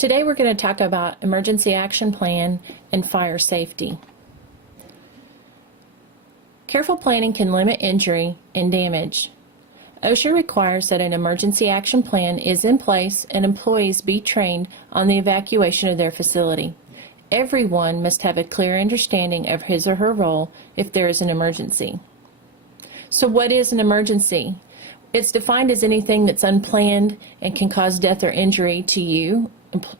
Today we're going to talk about emergency action plan and fire safety. Careful planning can limit injury and damage. OSHA requires that an emergency action plan is in place and employees be trained on the evacuation of their facility. Everyone must have a clear understanding of his or her role if there is an emergency. So what is an emergency? It's defined as anything that's unplanned and can cause death or injury to you,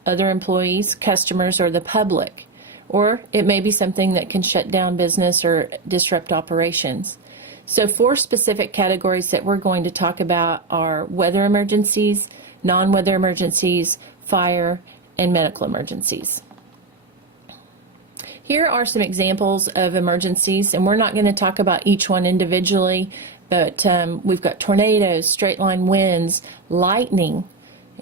other employees, customers, or the public. Or it may be something that can shut down business or disrupt operations. So 4 specific categories that we're going to talk about are weather emergencies, non-weather emergencies, fire, and medical emergencies. Here are some examples of emergencies, and we're not going to talk about each one individually, but we've got tornadoes, straight line winds, lightning,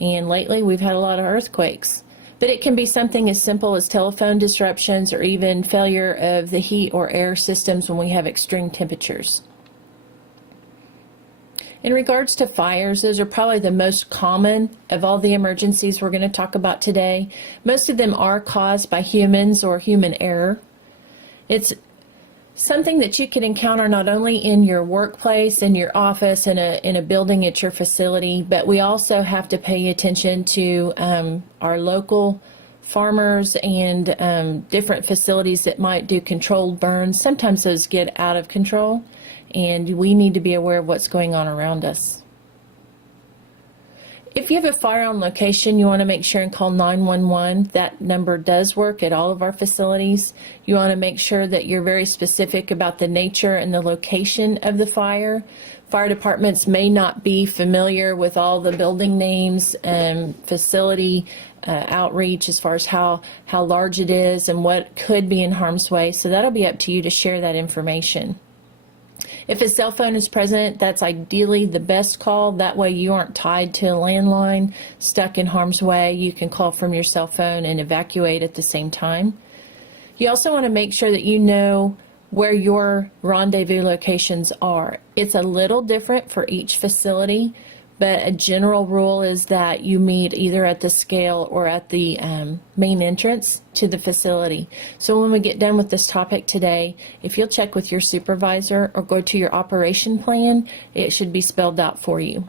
and lately we've had a lot of earthquakes. But it can be something as simple as telephone disruptions or even failure of the heat or air systems when we have extreme temperatures. In regards to fires, those are probably the most common of all the emergencies we're going to talk about today. Most of them are caused by humans or human error. It's something that you can encounter not only in your workplace, in your office, in a building at your facility, but we also have to pay attention to our local farmers and different facilities that might do controlled burns. Sometimes those get out of control, and we need to be aware of what's going on around us. If you have a fire on location, you want to make sure and call 911. That number does work at all of our facilities. You want to make sure that you're very specific about the nature and the location of the fire. Fire departments may not be familiar with all the building names and facility outreach as far as how large it is and what could be in harm's way. So that'll be up to you to share that information. If a cell phone is present, that's ideally the best call. That way you aren't tied to a landline, stuck in harm's way. You can call from your cell phone and evacuate at the same time. You also want to make sure that you know where your rendezvous locations are. It's a little different for each facility, but a general rule is that you meet either at the scale or at the main entrance to the facility. So when we get done with this topic today, if you'll check with your supervisor or go to your operation plan, it should be spelled out for you.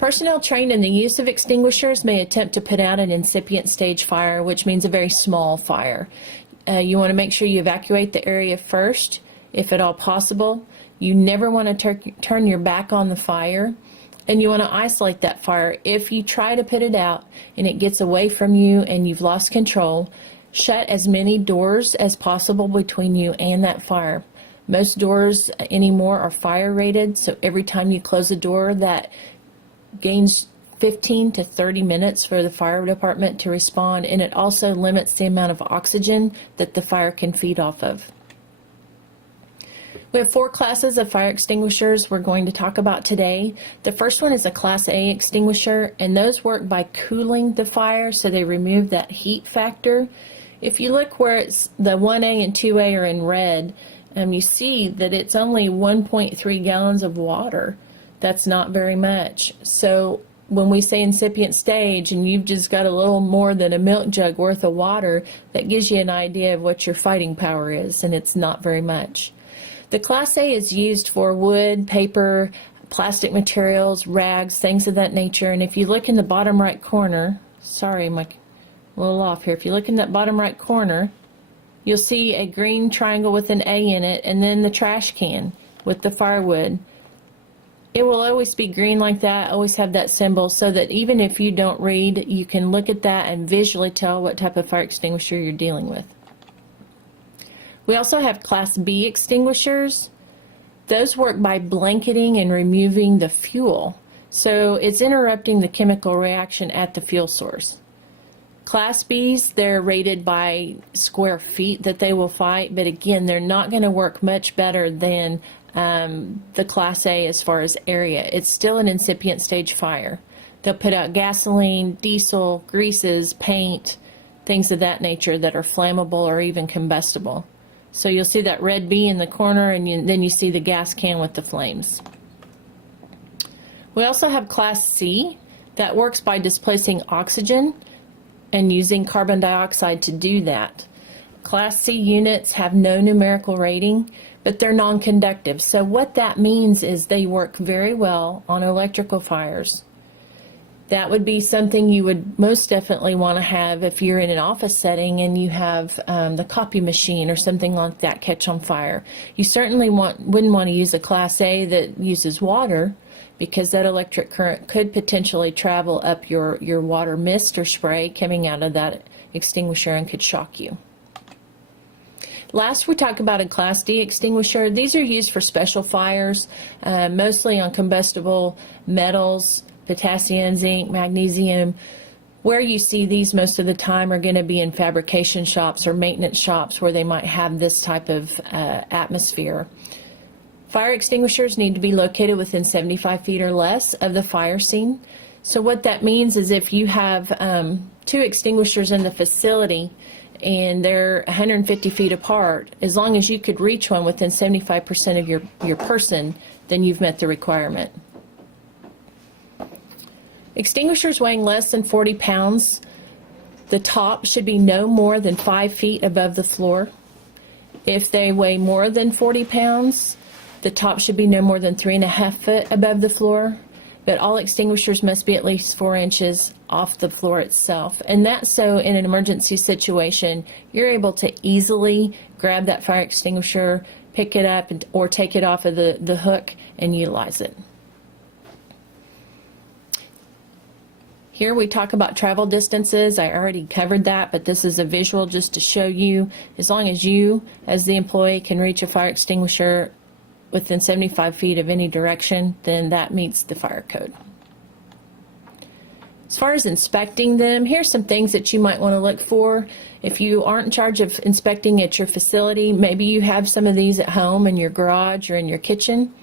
Personnel trained in the use of extinguishers may attempt to put out an incipient stage fire, which means a very small fire. You want to make sure you evacuate the area first, if at all possible. You never want to turn your back on the fire, and you want to isolate that fire. If you try to put it out and it gets away from you and you've lost control, shut as many doors as possible between you and that fire. Most doors anymore are fire rated, so every time you close a door, that gains 15 to 30 minutes for the fire department to respond, and it also limits the amount of oxygen that the fire can feed off of. We have 4 classes of fire extinguishers we're going to talk about today. The first one is a Class A extinguisher, and those work by cooling the fire, so they remove that heat factor. If you look where it's the 1A and 2A are in red, you see that it's only 1.3 gallons of water. That's not very much. So when we say incipient stage and you've just got a little more than a milk jug worth of water, that gives you an idea of what your fighting power is, and it's not very much. The Class A is used for wood, paper, plastic materials, rags, things of that nature. And if you look in the bottom right corner, sorry, I'm a little off here. If you look in that bottom right corner, you'll see a green triangle with an A in it, and then the trash can with the firewood. It will always be green like that, always have that symbol, so that even if you don't read, you can look at that and visually tell what type of fire extinguisher you're dealing with. We also have Class B extinguishers. Those work by blanketing and removing the fuel. So it's interrupting the chemical reaction at the fuel source. Class Bs, they're rated by square feet that they will fight, but again, they're not going to work much better than the Class A as far as area. It's still an incipient stage fire. They'll put out gasoline, diesel, greases, paint, things of that nature that are flammable or even combustible. So you'll see that red B in the corner, and then you see the gas can with the flames. We also have Class C. That works by displacing oxygen and using carbon dioxide to do that. Class C units have no numerical rating, but they're non-conductive. So what that means is they work very well on electrical fires. That would be something you would most definitely want to have if you're in an office setting and you have the copy machine or something like that catch on fire. You certainly wouldn't want to use a Class A that uses water, because that electric current could potentially travel up your water mist or spray coming out of that extinguisher and could shock you. Last, we talk about a Class D extinguisher. These are used for special fires, mostly on combustible metals, potassium, zinc, magnesium. Where you see these most of the time are going to be in fabrication shops or maintenance shops where they might have this type of atmosphere. Fire extinguishers need to be located within 75 feet or less of the fire scene. So what that means is if you have 2 extinguishers in the facility and they're 150 feet apart, as long as you could reach one within 75% of your person, then you've met the requirement. Extinguishers weighing less than 40 pounds, the top should be no more than 5 feet above the floor. If they weigh more than 40 pounds, the top should be no more than 3.5 feet above the floor, but all extinguishers must be at least 4 inches off the floor itself. And that's so in an emergency situation, you're able to easily grab that fire extinguisher, pick it up, or take it off of the hook and utilize it. Here we talk about travel distances. I already covered that, but this is a visual just to show you, as long as you, as the employee, can reach a fire extinguisher within 75 feet of any direction, then that meets the fire code. As far as inspecting them, here's some things that you might want to look for. If you aren't in charge of inspecting at your facility, maybe you have some of these at home in your garage or in your kitchen.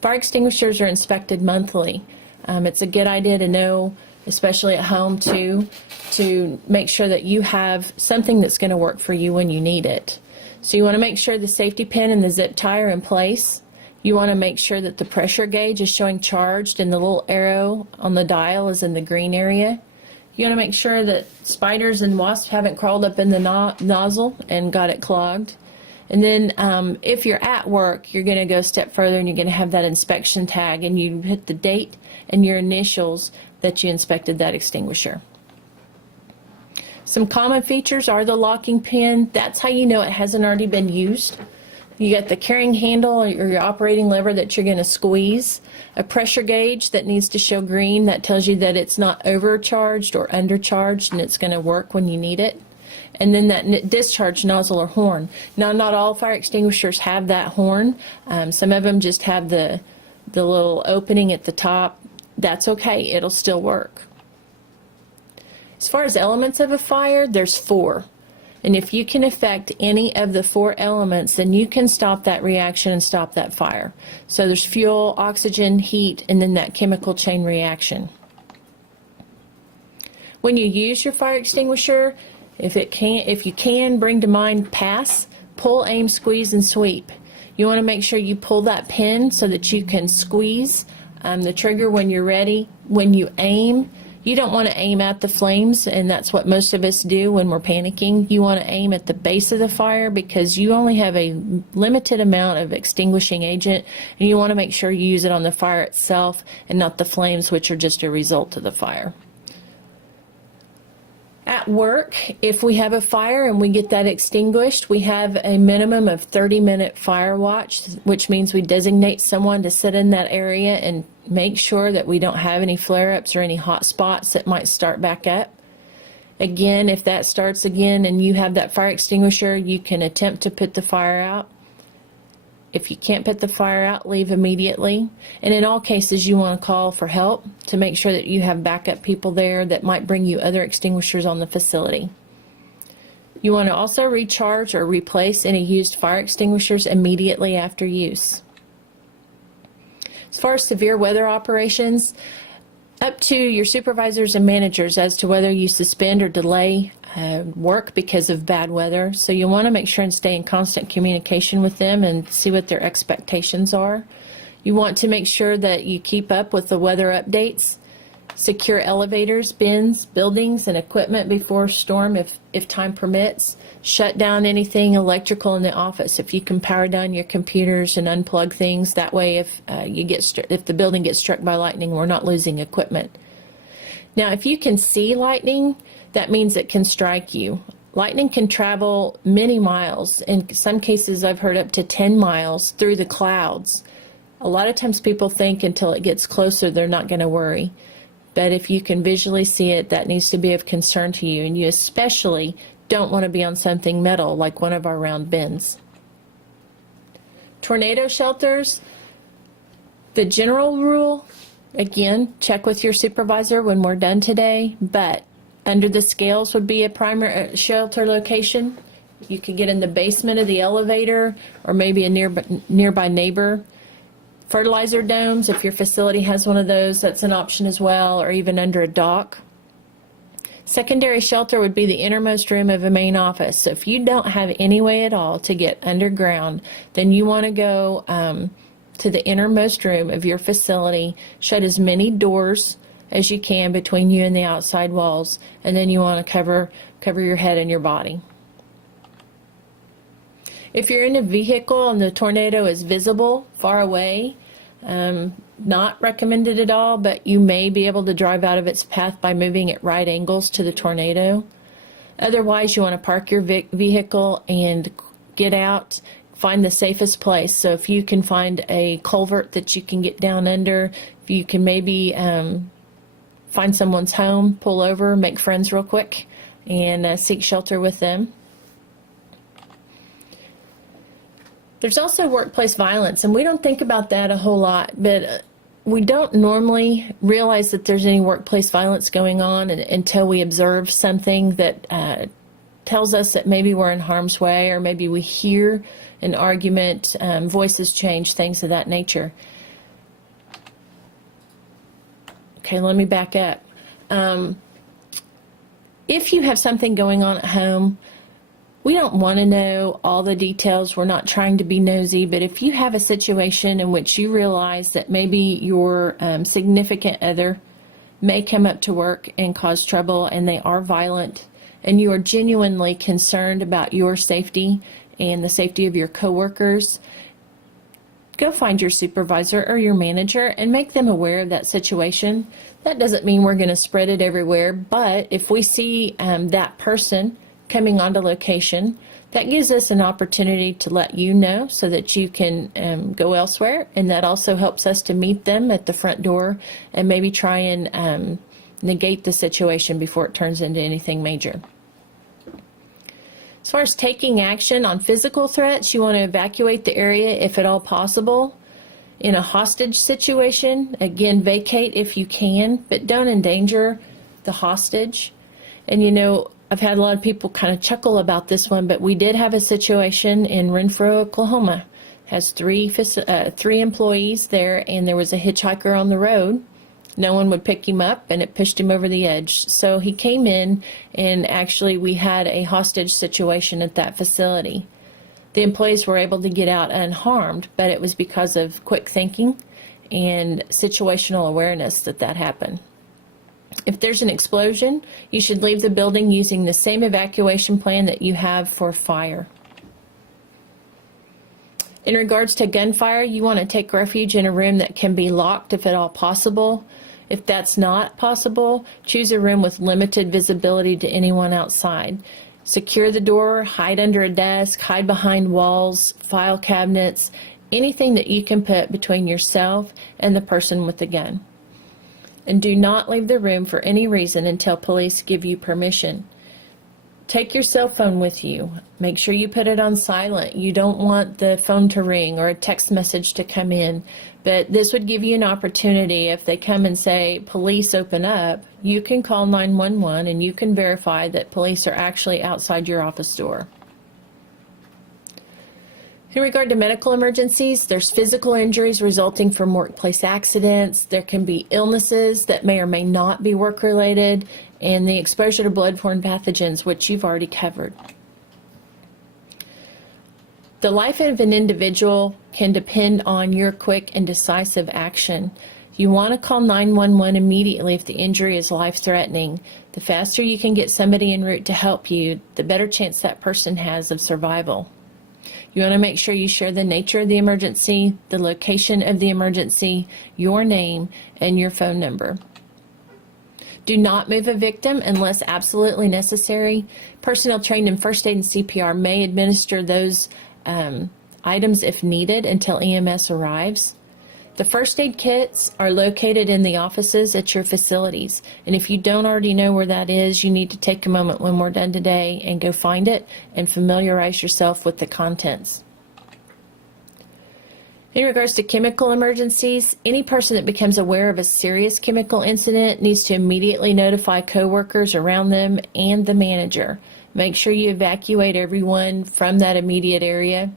Fire extinguishers are inspected monthly. It's a good idea to know, especially at home too, to make sure that you have something that's going to work for you when you need it. So you want to make sure the safety pin and the zip tie are in place. You want to make sure that the pressure gauge is showing charged and the little arrow on the dial is in the green area. You want to make sure that spiders and wasps haven't crawled up in the nozzle and got it clogged. And then if you're at work, you're going to go a step further and you're going to have that inspection tag, and you hit the date and your initials that you inspected that extinguisher. Some common features are the locking pin. That's how you know it hasn't already been used. You got the carrying handle or your operating lever that you're going to squeeze. A pressure gauge that needs to show green. That tells you that it's not overcharged or undercharged and it's going to work when you need it. And then that discharge nozzle or horn. Now, not all fire extinguishers have that horn. Some of them just have the little opening at the top. That's okay. It'll still work. As far as elements of a fire, there's 4. And if you can affect any of the 4 elements, then you can stop that reaction and stop that fire. So there's fuel, oxygen, heat, and then that chemical chain reaction. When you use your fire extinguisher, if you can, bring to mind pass, pull, aim, squeeze, and sweep. You want to make sure you pull that pin so that you can squeeze the trigger when you're ready. When you aim, you don't want to aim at the flames, and that's what most of us do when we're panicking. You want to aim at the base of the fire because you only have a limited amount of extinguishing agent, and you want to make sure you use it on the fire itself and not the flames, which are just a result of the fire. At work, if we have a fire and we get that extinguished, we have a minimum of 30-minute fire watch, which means we designate someone to sit in that area and make sure that we don't have any flare-ups or any hot spots that might start back up. Again, if that starts again and you have that fire extinguisher, you can attempt to put the fire out. If you can't put the fire out, leave immediately. And in all cases, you want to call for help to make sure that you have backup people there that might bring you other extinguishers on the facility. You want to also recharge or replace any used fire extinguishers immediately after use. As far as severe weather operations, up to your supervisors and managers as to whether you suspend or delay work because of bad weather. So you want to make sure and stay in constant communication with them and see what their expectations are. You want to make sure that you keep up with the weather updates. Secure elevators, bins, buildings, and equipment before storm if time permits. Shut down anything electrical in the office. If you can power down your computers and unplug things, that way if if the building gets struck by lightning, we're not losing equipment. Now, if you can see lightning, that means it can strike you. Lightning can travel many miles. In some cases, I've heard up to 10 miles through the clouds. A lot of times people think until it gets closer, they're not going to worry. But if you can visually see it, that needs to be of concern to you. And you especially don't want to be on something metal like one of our round bins. Tornado shelters, the general rule, again, check with your supervisor when we're done today, but under the scales would be a primary shelter location. You could get in the basement of the elevator or maybe a nearby neighbor. Fertilizer domes, if your facility has one of those, that's an option as well, or even under a dock. Secondary shelter would be the innermost room of a main office. So if you don't have any way at all to get underground, then you want to go to the innermost room of your facility, shut as many doors as you can between you and the outside walls, and then you want to cover your head and your body. If you're in a vehicle and the tornado is visible far away, not recommended at all, but you may be able to drive out of its path by moving at right angles to the tornado. Otherwise, you want to park your vehicle and get out, find the safest place. So if you can find a culvert that you can get down under, if you can maybe find someone's home, pull over, make friends real quick, and seek shelter with them. There's also workplace violence, and we don't think about that a whole lot, but we don't normally realize that there's any workplace violence going on until we observe something that tells us that maybe we're in harm's way, or maybe we hear an argument, voices change, things of that nature. Okay, let me back up. If you have something going on at home, we don't want to know all the details. We're not trying to be nosy, but if you have a situation in which you realize that maybe your significant other may come up to work and cause trouble, and they are violent, and you are genuinely concerned about your safety and the safety of your coworkers, go find your supervisor or your manager and make them aware of that situation. That doesn't mean we're going to spread it everywhere, but if we see that person coming onto location, that gives us an opportunity to let you know so that you can go elsewhere, and that also helps us to meet them at the front door and maybe try and negate the situation before it turns into anything major. As far as taking action on physical threats, you want to evacuate the area if at all possible. In a hostage situation, again, vacate if you can, but don't endanger the hostage. And you know, I've had a lot of people kind of chuckle about this one, but we did have a situation in Renfro, Oklahoma. Has three employees there, and there was a hitchhiker on the road. No one would pick him up, and it pushed him over the edge. So he came in, and actually we had a hostage situation at that facility. The employees were able to get out unharmed, but it was because of quick thinking and situational awareness that happened. If there's an explosion, you should leave the building using the same evacuation plan that you have for fire. In regards to gunfire, you want to take refuge in a room that can be locked if at all possible. If that's not possible, choose a room with limited visibility to anyone outside. Secure the door, hide under a desk, hide behind walls, file cabinets, anything that you can put between yourself and the person with the gun. And do not leave the room for any reason until police give you permission. Take your cell phone with you. Make sure you put it on silent. You don't want the phone to ring or a text message to come in. But this would give you an opportunity, if they come and say, police open up, you can call 911 and you can verify that police are actually outside your office door. In regard to medical emergencies, there's physical injuries resulting from workplace accidents. There can be illnesses that may or may not be work-related, and the exposure to bloodborne pathogens, which you've already covered. The life of an individual can depend on your quick and decisive action. You want to call 911 immediately if the injury is life-threatening. The faster you can get somebody en route to help you, the better chance that person has of survival. You want to make sure you share the nature of the emergency, the location of the emergency, your name, and your phone number. Do not move a victim unless absolutely necessary. Personnel trained in first aid and CPR may administer those items if needed until EMS arrives. The first aid kits are located in the offices at your facilities, and if you don't already know where that is, you need to take a moment when we're done today and go find it and familiarize yourself with the contents. In regards to chemical emergencies, any person that becomes aware of a serious chemical incident needs to immediately notify coworkers around them and the manager. Make sure you evacuate everyone from that immediate area,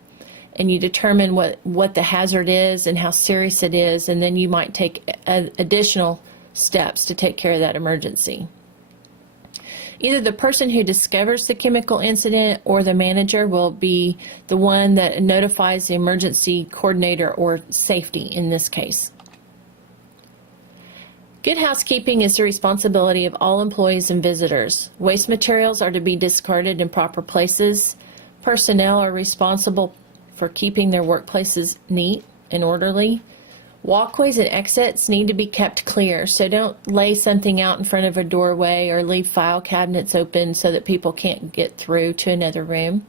and you determine what the hazard is and how serious it is, and then you might take additional steps to take care of that emergency. Either the person who discovers the chemical incident or the manager will be the one that notifies the emergency coordinator or safety in this case. Good housekeeping is the responsibility of all employees and visitors. Waste materials are to be discarded in proper places. Personnel are responsible for keeping their workplaces neat and orderly. Walkways and exits need to be kept clear, so don't lay something out in front of a doorway or leave file cabinets open so that people can't get through to another room.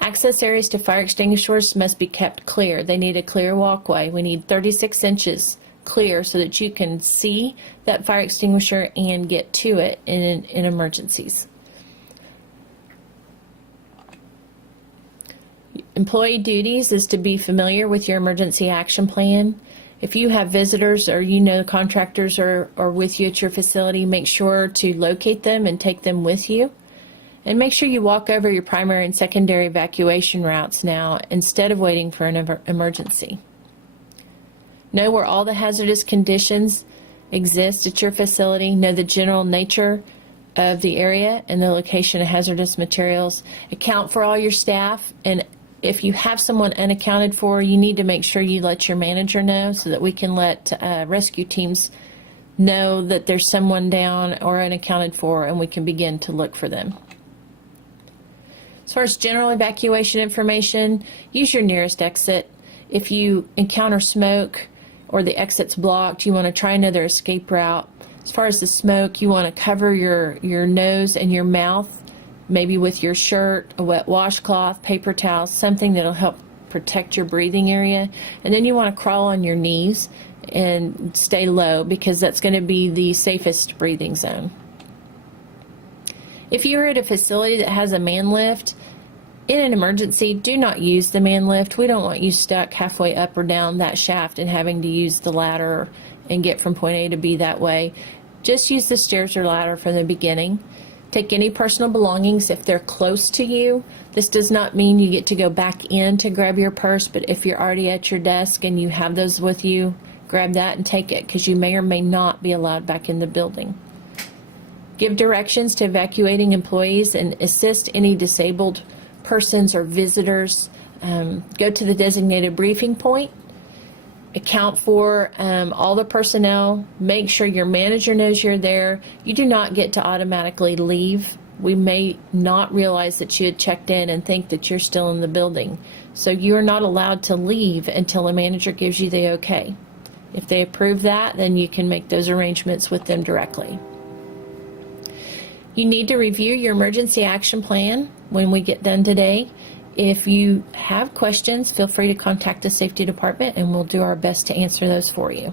Access areas to fire extinguishers must be kept clear. They need a clear walkway. We need 36 inches clear so that you can see that fire extinguisher and get to it in emergencies. Employee duties is to be familiar with your emergency action plan. If you have visitors or you know contractors are with you at your facility, make sure to locate them and take them with you. And make sure you walk over your primary and secondary evacuation routes now instead of waiting for an emergency. Know where all the hazardous conditions exist at your facility. Know the general nature of the area and the location of hazardous materials. Account for all your staff, and if you have someone unaccounted for, you need to make sure you let your manager know so that we can let rescue teams know that there's someone down or unaccounted for, and we can begin to look for them. As far as general evacuation information, use your nearest exit. If you encounter smoke or the exit's blocked, you want to try another escape route. As far as the smoke, you want to cover your nose and your mouth, maybe with your shirt, a wet washcloth, paper towels, something that'll help protect your breathing area. And then you want to crawl on your knees and stay low because that's going to be the safest breathing zone. If you're at a facility that has a man lift, in an emergency, do not use the man lift. We don't want you stuck halfway up or down that shaft and having to use the ladder and get from point A to B that way. Just use the stairs or ladder from the beginning. Take any personal belongings if they're close to you. This does not mean you get to go back in to grab your purse, but if you're already at your desk and you have those with you, grab that and take it because you may or may not be allowed back in the building. Give directions to evacuating employees and assist any disabled persons or visitors. Go to the designated briefing point. Account for all the personnel. Make sure your manager knows you're there. You do not get to automatically leave. We may not realize that you had checked in and think that you're still in the building. So you are not allowed to leave until a manager gives you the okay. If they approve that, then you can make those arrangements with them directly. You need to review your emergency action plan when we get done today. If you have questions, feel free to contact the safety department and we'll do our best to answer those for you.